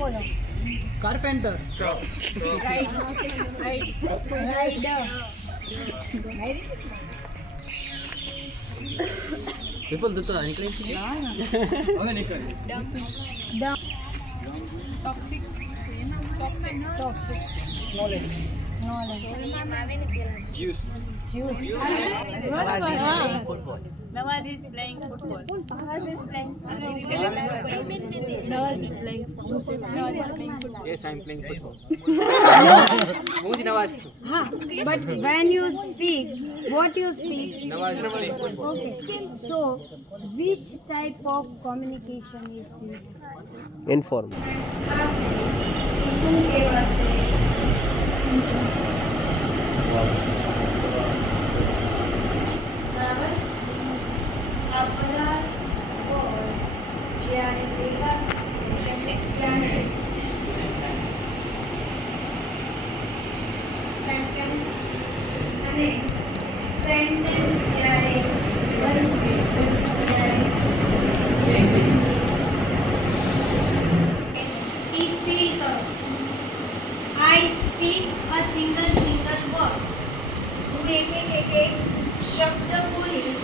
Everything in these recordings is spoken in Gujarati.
બોલો. કાર્પેન્ટર. રાઈડર. પીપલ તો નીકળી હવે નીકળી toxic. Knowledge. Juice juice. Football Nawaz is playing football. Nawaz is playing. Nawaz is playing football. yes I am playing football હું જ નવાઝ છું But when you speak, what you speak? Nawaz is playing football Okay. So, which type of communication is this? Inform શું કહેવાશે? બરાબર? આ બધા word જ્યારે ભેગા થશે, જ્યારે sentence અને sentence જ્યારે બનશે, ત્યારે ઈ feel કરો. I speak a single word. હું એક શબ્દ બોલીશ,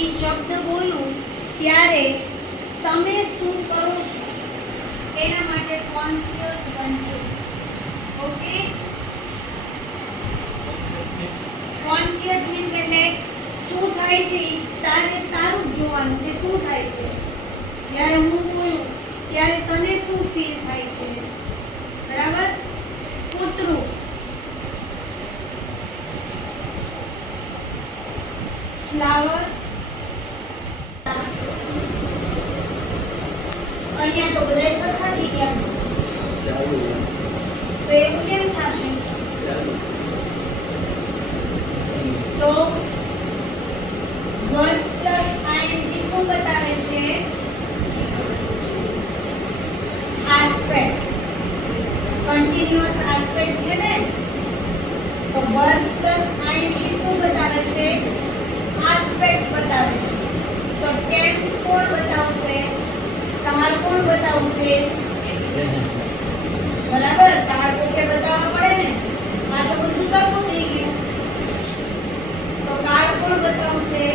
એ શબ્દ બોલું ત્યારે તમે શું કરો છો એના માટે કોન્શિયસ બનજો. ઓકે, કોન્શિયસ મીન્સ એટલે શું થાય છે ઈ તારું જ જોવાનું કે શું થાય છે. જ્યારે હું બોલું ત્યારે તને શું ફીલ થાય છે. બરાબર? કૂતરું, ફ્લાવર. અહીંયા તો બધા સરખા થઈ ગયા, તો એવું કેમ થશે? તો વર્બ પ્લસ આઈએનજી શું બતાવે છે? આસ્પેક્ટ. કન્ટિન્યુઅસ આસ્પેક્ટ છે ને, તો વર્બ પ્લસ આઈએનજી શું બતાવે છે? આસ્પેક્ટ બતાવે છે. તો ટેન્સ કોણ બતાવશે? કાળ કોણ બતાવશે? બરાબર, કાળ પોતે બતાવવા પડે ને. આ તો બધું સરખું થઈ ગયું, તો કાળ કોણ બતાવશે?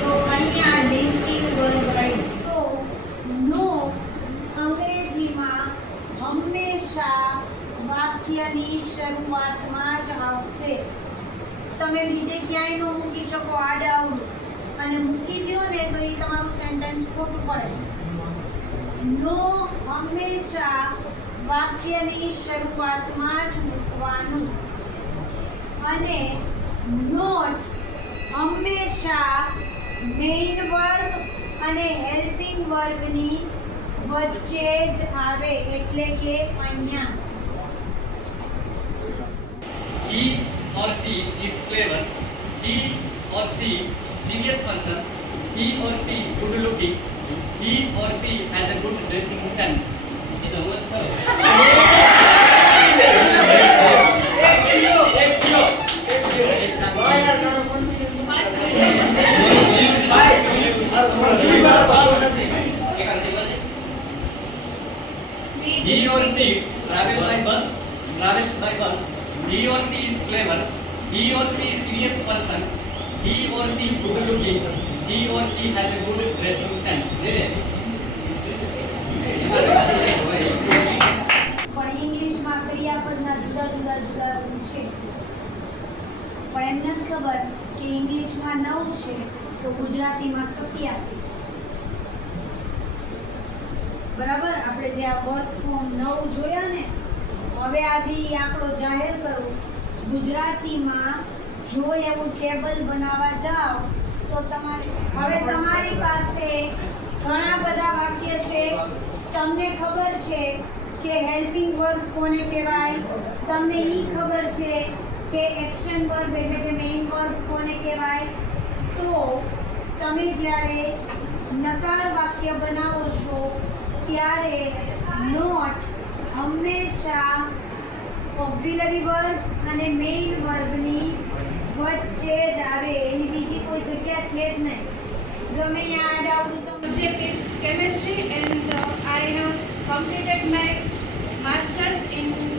તો અહીંયા લિંકિંગ વર્બ રાઈટ. તો નો અંગ્રેજીમાં હંમેશા વાક્યની શરૂઆતમાં જ આવશે. તમે બીજે ક્યાંય નો મૂકી શકો આડાઅવળું, અને મૂકી દો ને તો એ તમારું સેન્ટેન્સ ખોટું પડે. નો હંમેશા વાક્યની શરૂઆતમાં જ મૂકવાનું, અને નોટ હંમેશા મેઇન વર્બ અને હેલ્પિંગ વર્બની વચ્ચે જ આવે, એટલે કે અહીંયા. He or she is clever. He or she serious person. He or she good looking. He or she has a good dressing sense. એ તો મત છે. He or she travels by bus. He or she is clever. He or she is serious person. He or she good looking. He or she has a good dressing sense. પણ ઇંગ્લિશમાં ક્રિયાપદના જુદા જુદા રૂપ છે, પણ એમ નથી ખબર કે ઇંગ્લિશમાં 9 છે તો ગુજરાતીમાં 87 છે. બરાબર? આપણે જે આ વર્ક ફોર્મ 9 જોયા ને, હવે આજે ઈ આંકડો જાહેર કરું. ગુજરાતીમાં જો એવું ટેબલ બનાવવા જાઓ તો હવે તમારી પાસે ઘણા બધા વાક્ય છે. તમને ખબર છે કે હેલ્પિંગ વર્બ કોને કહેવાય, તમને ઈ ખબર છે કે એક્શન વર્બ એટલે કે મેઇન વર્બ કોને કહેવાય. તો તમે જ્યારે નકાર વાક્ય બનાવો છો ત્યારે નોટ હંમેશા ઓક્ઝિલરી વર્બ અને મેઇન વર્બની વચ્ચે જ આવે, એની બીજી કોઈ જગ્યા છે જ નહીં. ગમે ત્યાં આડાવડું તો Subject is chemistry and I have completed my master's in